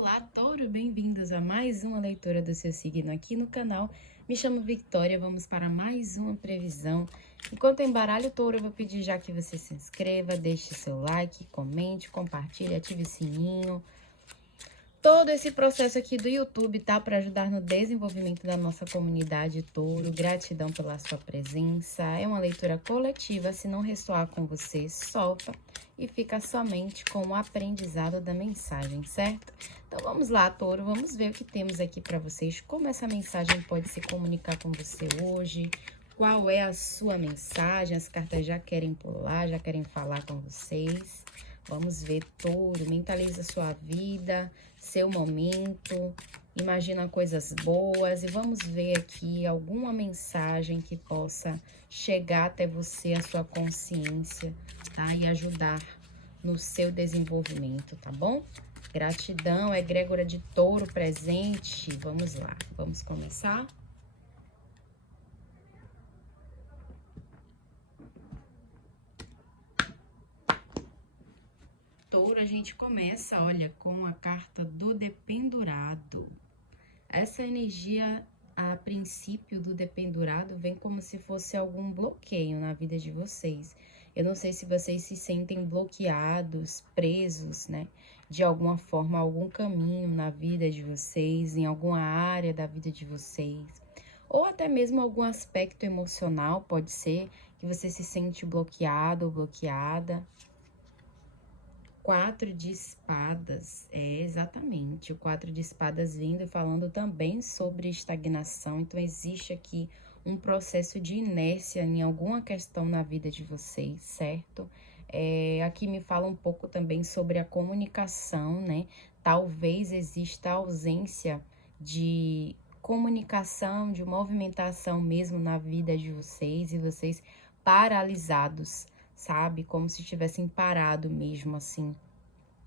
Olá, Touro! Bem-vindos a mais uma leitura do seu signo aqui no canal. Me chamo Victoria, vamos para mais uma previsão. Enquanto eu embaralho, Touro, eu vou pedir já que você se inscreva, deixe seu like, comente, compartilhe, ative o sininho. Todo esse processo aqui do YouTube tá para ajudar no desenvolvimento da nossa comunidade Touro. Gratidão pela sua presença. É uma leitura coletiva, se não ressoar com você, solta e fica somente com o aprendizado da mensagem, certo? Então vamos lá, Touro, vamos ver o que temos aqui para vocês. Como essa mensagem pode se comunicar com você hoje? Qual é a sua mensagem? As cartas já querem pular, já querem falar com vocês. Vamos ver, Touro, mentaliza sua vida, seu momento, imagina coisas boas e vamos ver aqui alguma mensagem que possa chegar até você, a sua consciência, tá? E ajudar no seu desenvolvimento, tá bom? Gratidão, egrégora de Touro presente. Vamos lá, vamos começar? Touro, a gente começa, olha, com a carta do dependurado. Essa energia, a princípio do dependurado, vem como se fosse algum bloqueio na vida de vocês. Eu não sei se vocês se sentem bloqueados, presos, né? De alguma forma, algum caminho na vida de vocês, em alguma área da vida de vocês. Ou até mesmo algum aspecto emocional, pode ser que você se sente bloqueado ou bloqueada. 4 de espadas, exatamente, o 4 de espadas vindo e falando também sobre estagnação. Então, existe aqui um processo de inércia em alguma questão na vida de vocês, certo? Aqui me fala um pouco também sobre a comunicação, né? Talvez exista ausência de comunicação, de movimentação mesmo na vida de vocês e vocês paralisados, sabe? Como se tivessem parado mesmo, assim,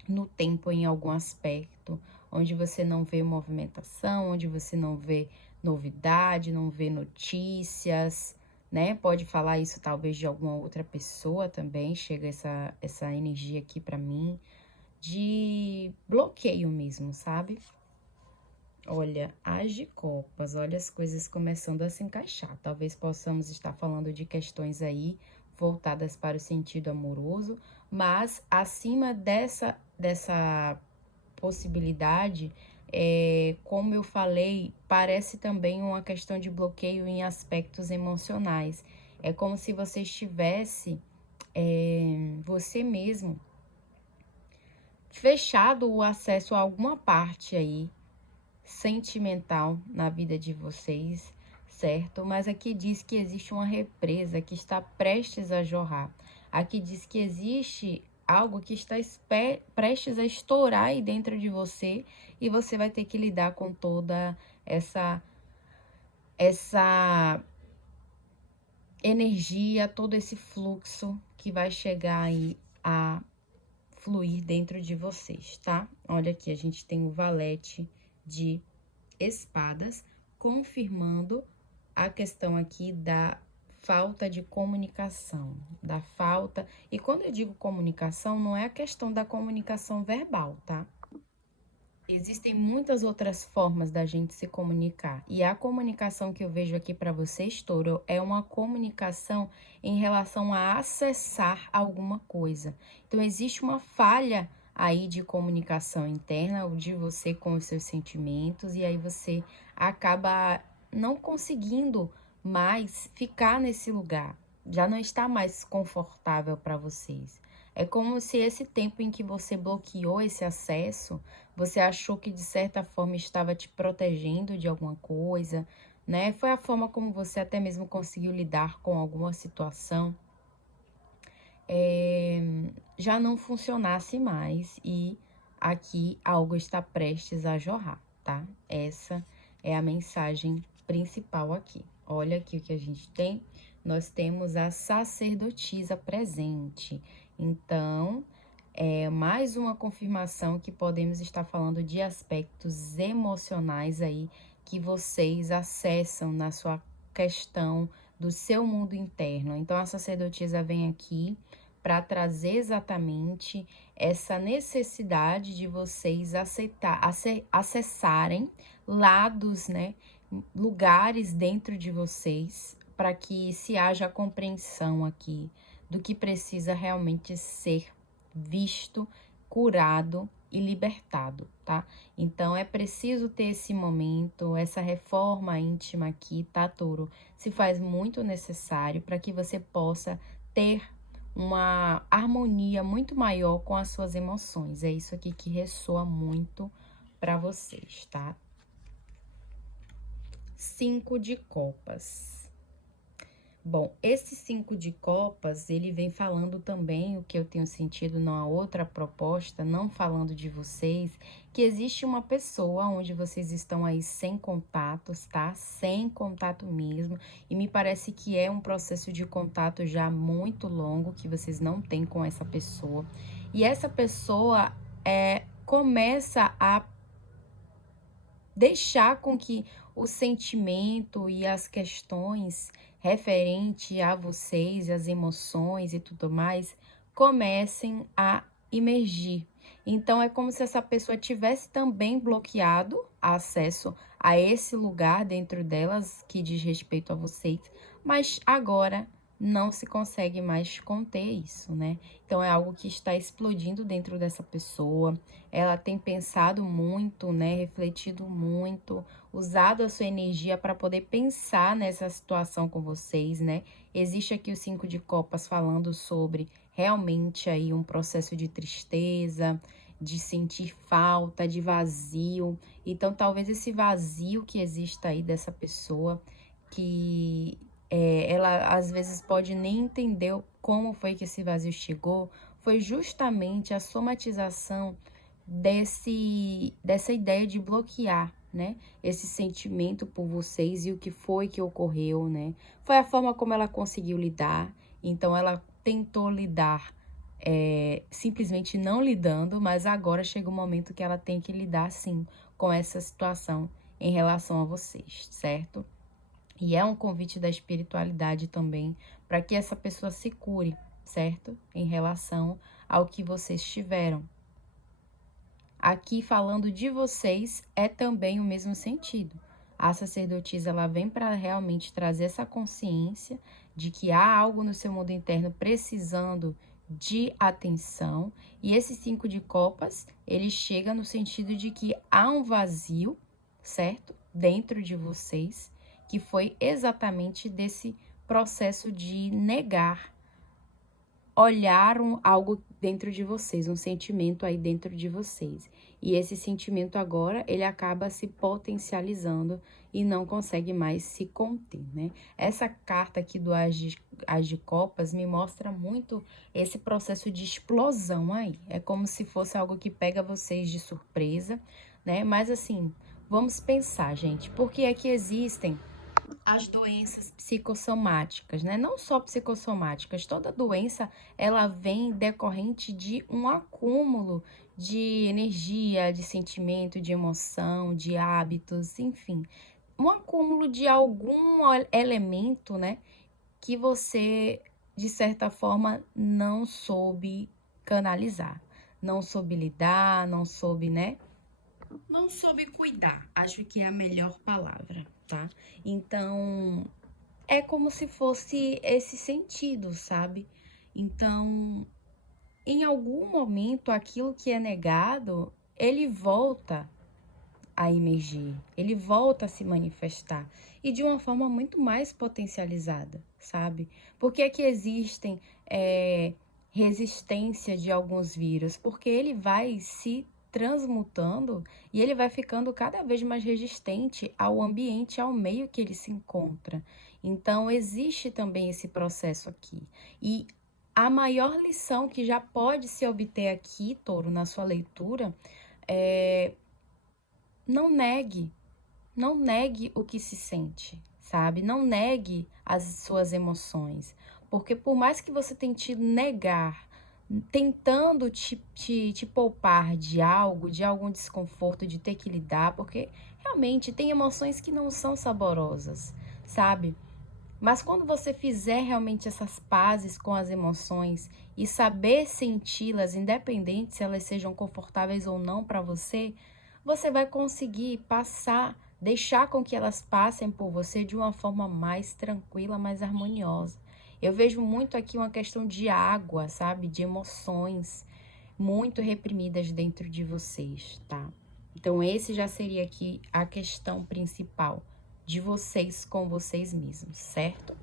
no tempo em algum aspecto, onde você não vê movimentação, onde você não vê novidade, não vê notícias, né? Pode falar isso talvez de alguma outra pessoa também, chega essa energia aqui pra mim, de bloqueio mesmo, sabe? Olha, as de copas, olha as coisas começando a se encaixar. Talvez possamos estar falando de questões aí voltadas para o sentido amoroso, mas acima dessa possibilidade, como eu falei, parece também uma questão de bloqueio em aspectos emocionais. É como se você estivesse, você mesmo, fechado o acesso a alguma parte aí sentimental na vida de vocês, certo? Mas aqui diz que existe uma represa que está prestes a jorrar. Aqui diz que existe algo que está prestes a estourar aí dentro de você e você vai ter que lidar com toda essa energia, todo esse fluxo que vai chegar aí a fluir dentro de vocês, tá? Olha aqui, a gente tem o valete de espadas, confirmando a questão aqui da falta de comunicação, da falta... E quando eu digo comunicação, não é a questão da comunicação verbal, tá? Existem muitas outras formas da gente se comunicar. E a comunicação que eu vejo aqui para vocês, Touro, é uma comunicação em relação a acessar alguma coisa. Então, existe uma falha aí de comunicação interna, ou de você com os seus sentimentos, e aí você acaba não conseguindo mais ficar nesse lugar. Já não está mais confortável para vocês. É como se esse tempo em que você bloqueou esse acesso, você achou que de certa forma estava te protegendo de alguma coisa, né? Foi a forma como você até mesmo conseguiu lidar com alguma situação. Já não funcionasse mais e aqui algo está prestes a jorrar, tá? Essa é a mensagem principal aqui. Olha aqui o que a gente tem. Nós temos a sacerdotisa presente. Então, é mais uma confirmação que podemos estar falando de aspectos emocionais aí que vocês acessam na sua questão do seu mundo interno. Então, a sacerdotisa vem aqui para trazer exatamente essa necessidade de vocês acessarem lados, né, lugares dentro de vocês, para que se haja a compreensão aqui do que precisa realmente ser visto, curado e libertado, tá? Então, é preciso ter esse momento, essa reforma íntima aqui, tá, Touro? Se faz muito necessário para que você possa ter uma harmonia muito maior com as suas emoções. É isso aqui que ressoa muito para vocês, tá? 5 de copas. Bom, esse 5 de copas, ele vem falando também o que eu tenho sentido numa outra proposta, não falando de vocês, que existe uma pessoa onde vocês estão aí sem contatos, tá? Sem contato mesmo, e me parece que é um processo de contato já muito longo que vocês não têm com essa pessoa. E essa pessoa começa a deixar com que o sentimento e as questões referente a vocês, as emoções e tudo mais, comecem a emergir. Então, é como se essa pessoa tivesse também bloqueado acesso a esse lugar dentro delas que diz respeito a vocês, mas agora não se consegue mais conter isso, né? Então, é algo que está explodindo dentro dessa pessoa. Ela tem pensado muito, né? Refletido muito, usado a sua energia para poder pensar nessa situação com vocês, né? Existe aqui o 5 de copas falando sobre realmente aí um processo de tristeza, de sentir falta, de vazio. Então, talvez esse vazio que exista aí dessa pessoa, que ela às vezes pode nem entender como foi que esse vazio chegou, foi justamente a somatização dessa ideia de bloquear, né, esse sentimento por vocês e o que foi que ocorreu, né? Foi a forma como ela conseguiu lidar. Então, ela tentou lidar simplesmente não lidando, mas agora chega o momento que ela tem que lidar, sim, com essa situação em relação a vocês, certo? E é um convite da espiritualidade também para que essa pessoa se cure, certo? Em relação ao que vocês tiveram. Aqui, falando de vocês, é também o mesmo sentido. A sacerdotisa, ela vem para realmente trazer essa consciência de que há algo no seu mundo interno precisando de atenção. E esse 5 de copas, ele chega no sentido de que há um vazio, certo? Dentro de vocês, que foi exatamente desse processo de negar, olhar algo dentro de vocês, um sentimento aí dentro de vocês. E esse sentimento agora, ele acaba se potencializando e não consegue mais se conter, né? Essa carta aqui do As de Copas me mostra muito esse processo de explosão aí. É como se fosse algo que pega vocês de surpresa, né? Mas assim, vamos pensar, gente, por que é que existem as doenças psicossomáticas, né? Não só psicossomáticas, toda doença ela vem decorrente de um acúmulo de energia, de sentimento, de emoção, de hábitos, enfim, um acúmulo de algum elemento, né, que você de certa forma não soube canalizar, não soube lidar, não soube, né? Não soube cuidar, acho que é a melhor palavra, tá? Então, é como se fosse esse sentido, sabe? Então, em algum momento, aquilo que é negado, ele volta a emergir, ele volta a se manifestar e de uma forma muito mais potencializada, sabe? Por que é que existem resistência de alguns vírus? Porque ele vai se transmutando e ele vai ficando cada vez mais resistente ao ambiente, ao meio que ele se encontra. Então, existe também esse processo aqui. E a maior lição que já pode se obter aqui, Touro, na sua leitura, não negue o que se sente, sabe? Não negue as suas emoções, porque por mais que você tente negar, tentando te poupar de algo, de algum desconforto, de ter que lidar, porque realmente tem emoções que não são saborosas, sabe? Mas quando você fizer realmente essas pazes com as emoções e saber senti-las, independente se elas sejam confortáveis ou não para você, você vai conseguir passar, deixar com que elas passem por você de uma forma mais tranquila, mais harmoniosa. Eu vejo muito aqui uma questão de água, sabe? De emoções muito reprimidas dentro de vocês, tá? Então, esse já seria aqui a questão principal de vocês com vocês mesmos, certo?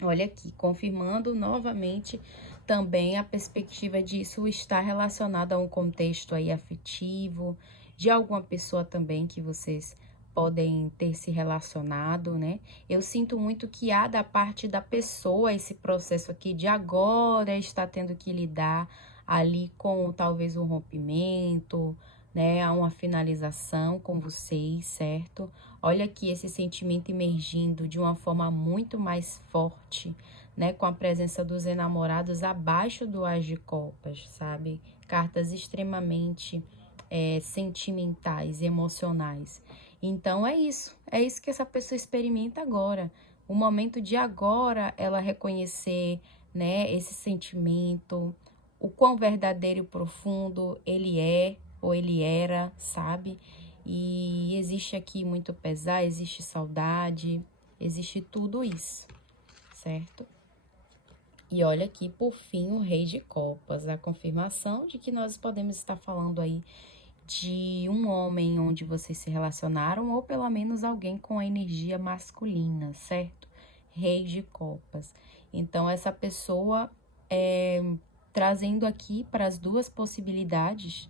Olha aqui, confirmando novamente também a perspectiva disso estar relacionado a um contexto aí afetivo, de alguma pessoa também que vocês podem ter se relacionado, né? Eu sinto muito que há da parte da pessoa esse processo aqui de agora está tendo que lidar ali com talvez um rompimento, né? A uma finalização com vocês, certo? Olha aqui esse sentimento emergindo de uma forma muito mais forte, né? Com a presença dos enamorados abaixo do As de Copas, sabe? Cartas extremamente sentimentais, emocionais. Então, é isso que essa pessoa experimenta agora. O momento de agora ela reconhecer, né, esse sentimento, o quão verdadeiro e profundo ele é ou ele era, sabe? E existe aqui muito pesar, existe saudade, existe tudo isso, certo? E olha aqui, por fim, o Rei de Copas, a confirmação de que nós podemos estar falando aí de um homem onde vocês se relacionaram, ou pelo menos alguém com a energia masculina, certo? Rei de Copas. Então, essa pessoa trazendo aqui para as duas possibilidades,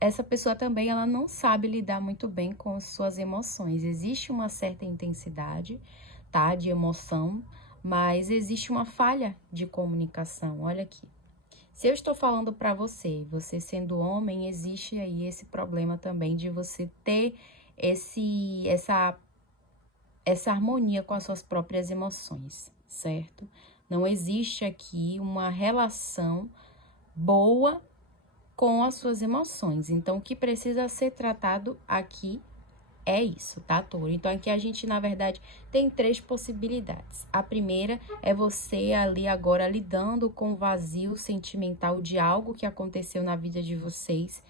essa pessoa também ela não sabe lidar muito bem com as suas emoções. Existe uma certa intensidade, tá, de emoção, mas existe uma falha de comunicação. Olha aqui. Se eu estou falando para você, você sendo homem, existe aí esse problema também de você ter essa harmonia com as suas próprias emoções, certo? Não existe aqui uma relação boa com as suas emoções. Então, o que precisa ser tratado aqui é isso, tá, Touro? Então, aqui a gente, na verdade, tem três possibilidades. A primeira é você ali agora lidando com o vazio sentimental de algo que aconteceu na vida de vocês,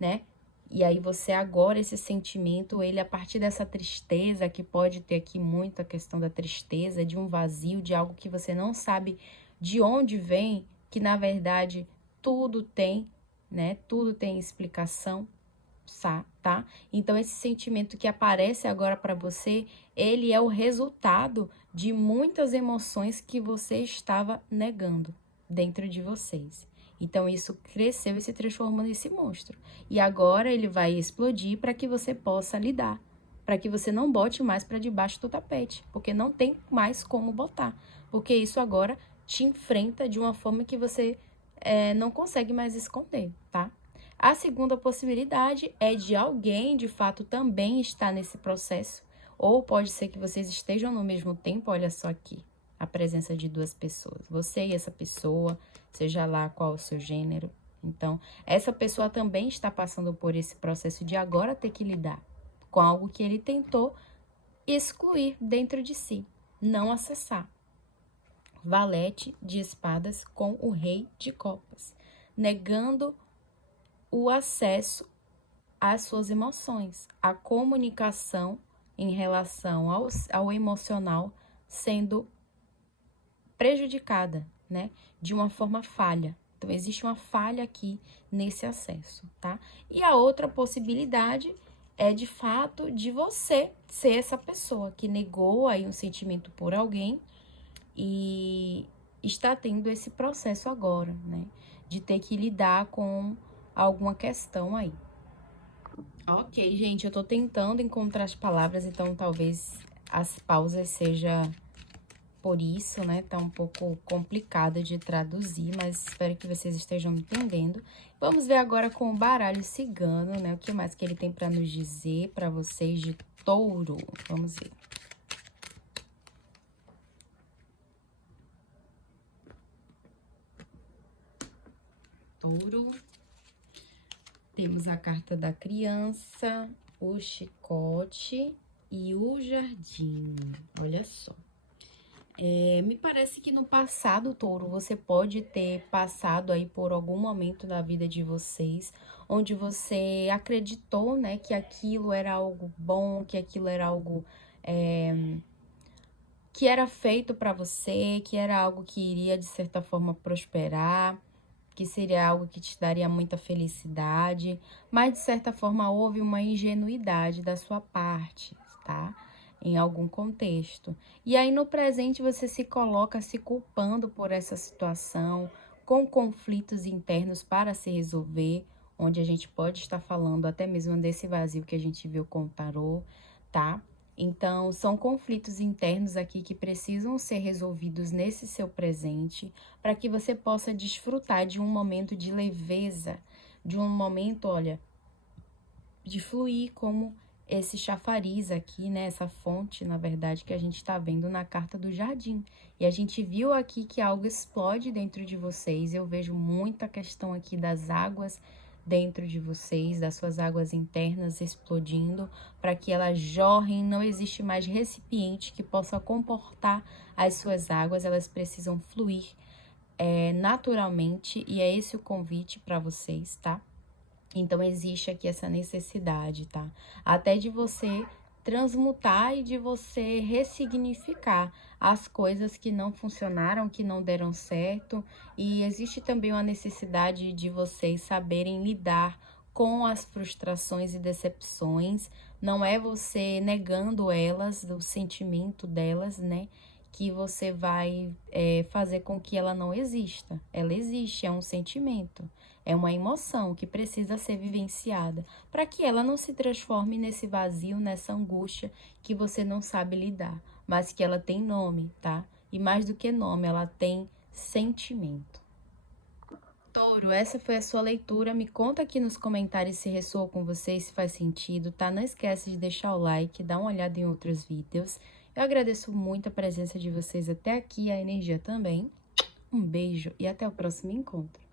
né? E aí você agora, esse sentimento, ele a partir dessa tristeza, que pode ter aqui muito a questão da tristeza, de um vazio, de algo que você não sabe de onde vem, que na verdade tudo tem, né? Tudo tem explicação, tá? Então, esse sentimento que aparece agora para você, ele é o resultado de muitas emoções que você estava negando dentro de vocês. Então, isso cresceu e se transformou nesse monstro. E agora ele vai explodir para que você possa lidar, para que você não bote mais para debaixo do tapete, porque não tem mais como botar, porque isso agora te enfrenta de uma forma que você não consegue mais esconder, tá? A segunda possibilidade é de alguém, de fato, também estar nesse processo, ou pode ser que vocês estejam no mesmo tempo, olha só aqui, a presença de duas pessoas, você e essa pessoa, seja lá qual o seu gênero. Então, essa pessoa também está passando por esse processo de agora ter que lidar com algo que ele tentou excluir dentro de si, não acessar. Valete de espadas com o Rei de Copas, negando o acesso às suas emoções, a comunicação em relação ao emocional sendo prejudicada, né, de uma forma falha. Então, existe uma falha aqui nesse acesso, tá? E a outra possibilidade é, de fato, de você ser essa pessoa que negou aí um sentimento por alguém e está tendo esse processo agora, né, de ter que lidar com alguma questão aí. Ok, gente, eu tô tentando encontrar as palavras, então talvez as pausas seja por isso, né? Tá um pouco complicado de traduzir, mas espero que vocês estejam entendendo. Vamos ver agora com o baralho cigano, né? O que mais que ele tem para nos dizer para vocês de Touro. Vamos ver. Touro. Temos a carta da criança, o chicote e o jardim. Olha só. Me parece que no passado, Touro, você pode ter passado aí por algum momento da vida de vocês, onde você acreditou, né, que aquilo era algo bom, que aquilo era algo que era feito para você, que era algo que iria de certa forma prosperar, que seria algo que te daria muita felicidade, mas de certa forma houve uma ingenuidade da sua parte, tá? Em algum contexto. E aí no presente você se coloca se culpando por essa situação, com conflitos internos para se resolver, onde a gente pode estar falando até mesmo desse vazio que a gente viu com o tarô, tá? Então, são conflitos internos aqui que precisam ser resolvidos nesse seu presente, para que você possa desfrutar de um momento de leveza, de um momento, olha, de fluir como esse chafariz aqui, né? Essa fonte, na verdade, que a gente está vendo na carta do jardim. E a gente viu aqui que algo explode dentro de vocês. Eu vejo muita questão aqui das águas dentro de vocês, das suas águas internas explodindo, para que elas jorrem. Não existe mais recipiente que possa comportar as suas águas, elas precisam fluir naturalmente, e é esse o convite para vocês, tá? Então, existe aqui essa necessidade, tá? Até de você transmutar e de você ressignificar as coisas que não funcionaram, que não deram certo. E existe também uma necessidade de vocês saberem lidar com as frustrações e decepções. Não é você negando elas, o sentimento delas, né? Que você vai fazer com que ela não exista. Ela existe, é um sentimento. É uma emoção que precisa ser vivenciada para que ela não se transforme nesse vazio, nessa angústia que você não sabe lidar, mas que ela tem nome, tá? E mais do que nome, ela tem sentimento. Touro, essa foi a sua leitura. Me conta aqui nos comentários se ressoou com você, se faz sentido, tá? Não esquece de deixar o like, dar uma olhada em outros vídeos. Eu agradeço muito a presença de vocês até aqui, a energia também. Um beijo e até o próximo encontro.